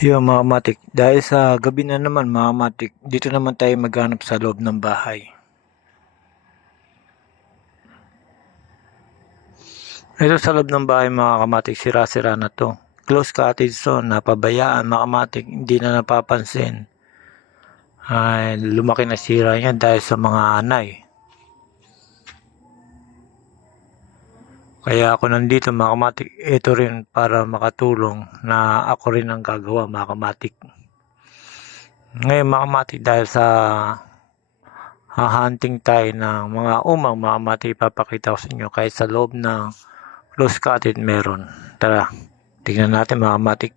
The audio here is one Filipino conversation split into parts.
Yung mga matik, dahil sa gabi na naman mga matik, dito naman tayo maghanap sa loob ng bahay. Ito sa loob ng bahay mga kamatik, sira-sira na to. Close cottage to, napabayaan mga kamatik, hindi na napapansin. Ay, lumaki na sira yan dahil sa mga anay. Kaya ako nandito mga kamatik, ito rin para makatulong na ako rin ang gagawa mga kamatik. Ngayon mga kamatik, dahil sa hahunting tayo ng mga umang mga kamatik, ipapakita ko sa inyo kahit sa loob ng close cottage meron. Tara, tignan natin mga kamatik.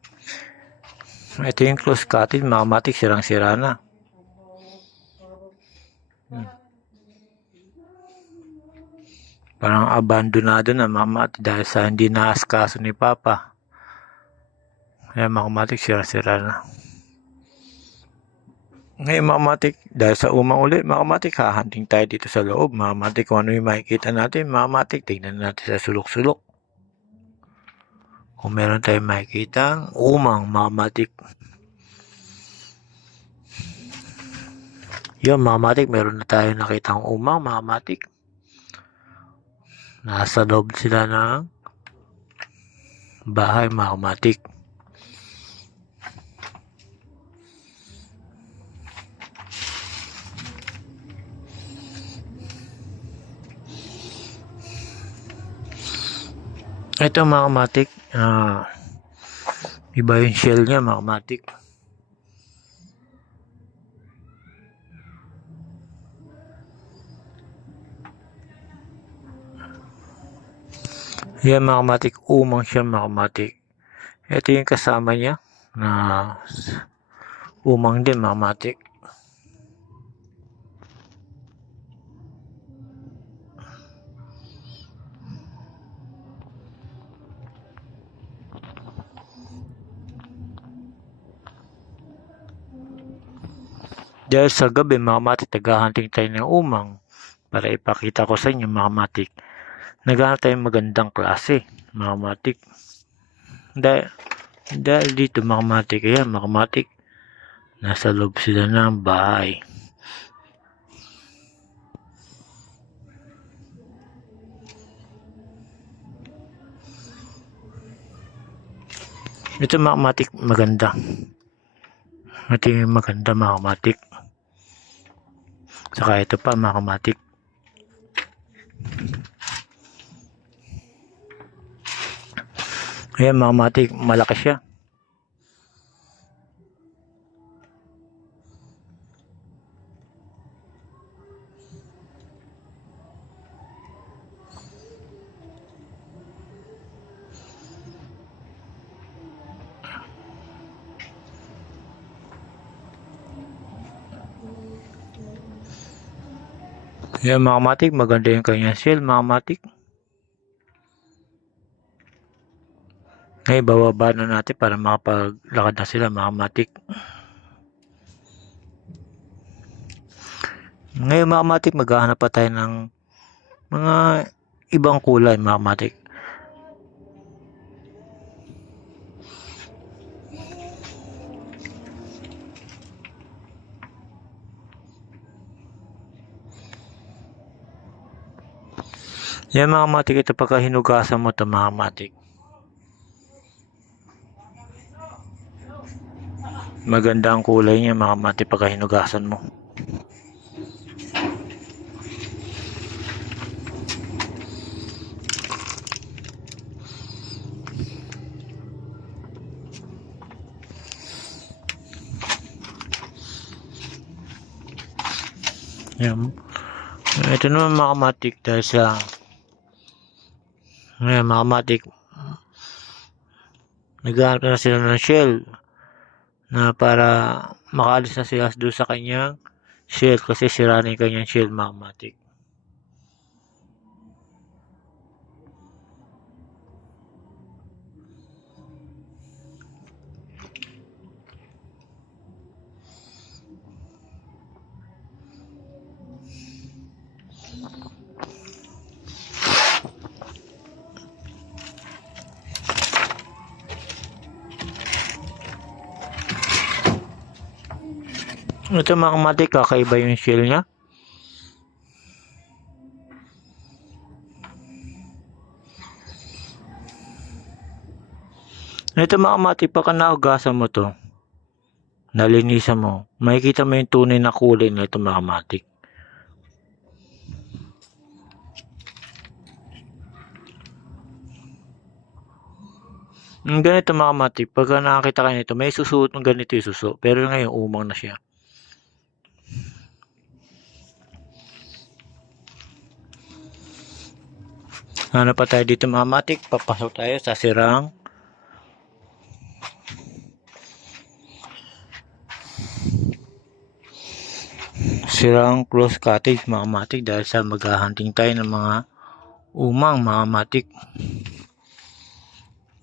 Ito yung close cottage mga kamatik, sirang-sira na. Parang abandonado na mga kamatik dahil sa hindi naaskaso ni Papa. Kaya mga kamatik, sira-sira na. Ngayon mga kamatik, dahil sa umang uli mga kamatik, hahunting tayo dito sa loob mga kamatik. Kung ano yung makikita natin mga kamatik, tignan natin sa sulok-sulok. Kung meron tayong makikita umang mga kamatik. Yun mga kamatik, meron na tayo nakitang umang mga kamatik. Nasa loob sila ng bahay mga kamatik. Ito mga kamatik, iba yung shell niya mga kamatik. Yan mga kamatik, umang siya mga kamatik. Ito yung kasama niya na umang din mga kamatik. Dahil sa gabi mga kamatik, taghahunting tayo ng umang para ipakita ko sa inyo mga kamatik. Naghahanap tayo magandang klase mga kamatik. Dahil dito mga kamatik, ayan mga kamatik, nasa loob sila ng bahay. Ito mga kamatik, maganda. Ito yung maganda mga kamatik. Saka ito pa mga kamatik. Ayan mga kamatik, malaki siya. Ayan mga kamatik, maganda yung kanyang shell mga kamatik. Ngayon, bababa na natin para makapaglakad na sila mga kamatik. Ngayon mga kamatik, maghahanap pa tayo ng mga ibang kulay mga kamatik. Yan mga kamatik, ito pagka hinugasan mo ito mga kamatik. Maganda ang kulay niya mga kamatik pagka hinugasan mo. Yan. Ito naman mga kamatik, dahil sa ngayon mga kamatik, naghahanap na sila ng shell na para makaalis na sila doon sa kanyang shell kasi sira na yung kanyang shell mga kamatik. Ito mga kamatik, kakaiba yung shell niya. Ito mga kamatik, pagka naugasan mo to, nalinisan mo, makikita mo yung tunay na kulay na ito mga kamatik. Yung ganito mga kamatik, pagka nakakita kayo nito, may susuot ng ganito yung suso, pero ngayon umang na siya. Hanap pa tayo dito mga kamatik, papasok tayo sa sirang close cottage mga kamatik, dahil sa maghahunting tayo ng mga umang mga kamatik.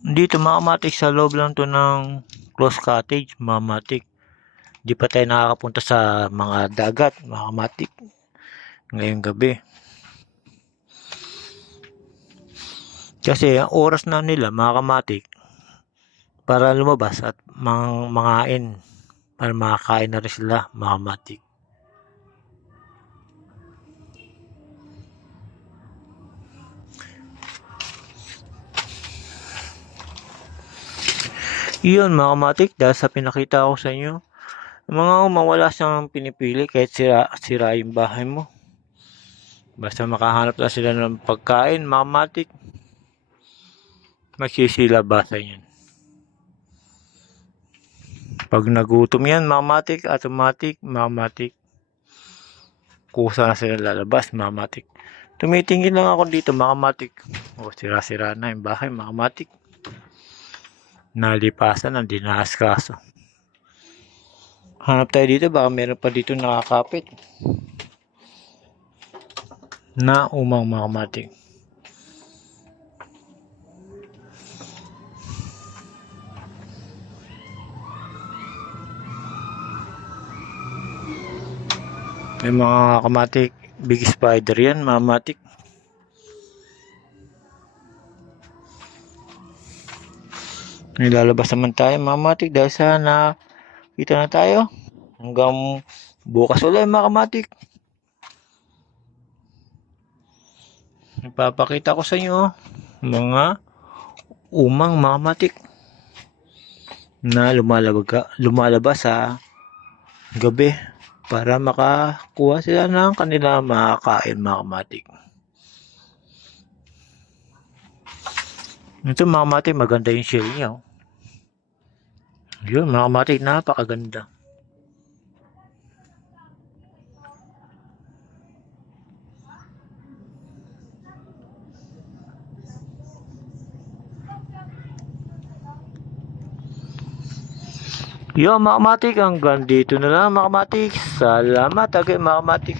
Dito mga kamatik, sa loob lang to ng close cottage mga kamatik. Di pa tayo nakakapunta sa mga dagat mga kamatik ngayong gabi. Kasi ang oras na nila mga kamatik para lumabas at mangain, para makakain na rin sila mga kamatik. Yun mga kamatik, dahil sa pinakita ko sa inyo, mga umang wala siyang pinipili kahit sira yung bahay mo. Basta makahanap na sila ng pagkain mga kamatik, magsisilabasan yan. Pag nagutom yan mga kamatik, automatic mga kamatik, kusa na sila lalabas mga kamatik. Tumitingin lang ako dito mga kamatik. O, sira-sira na yung bahay mga kamatik. Nalipasan ang dinaaskaso. Hanap tayo dito, baka meron pa dito nakakapit na umang mga kamatik. May mga kamatik, big spider yan mga kamatik. Nilalabas naman tayo mga kamatik dahil sa nakita na tayo. Hanggang bukas ulit mga kamatik. Ipapakita ko sa inyo mga umang mga kamatik na lumalabas sa gabi para makakuha sila ng kanila makakain mga kamatik. Ito mga kamatik, maganda yung shell niya. Yun mga kamatik, napakaganda. Yo mga kamatik, hanggang dito na lang mga kamatik. Salamat agad mga kamatik.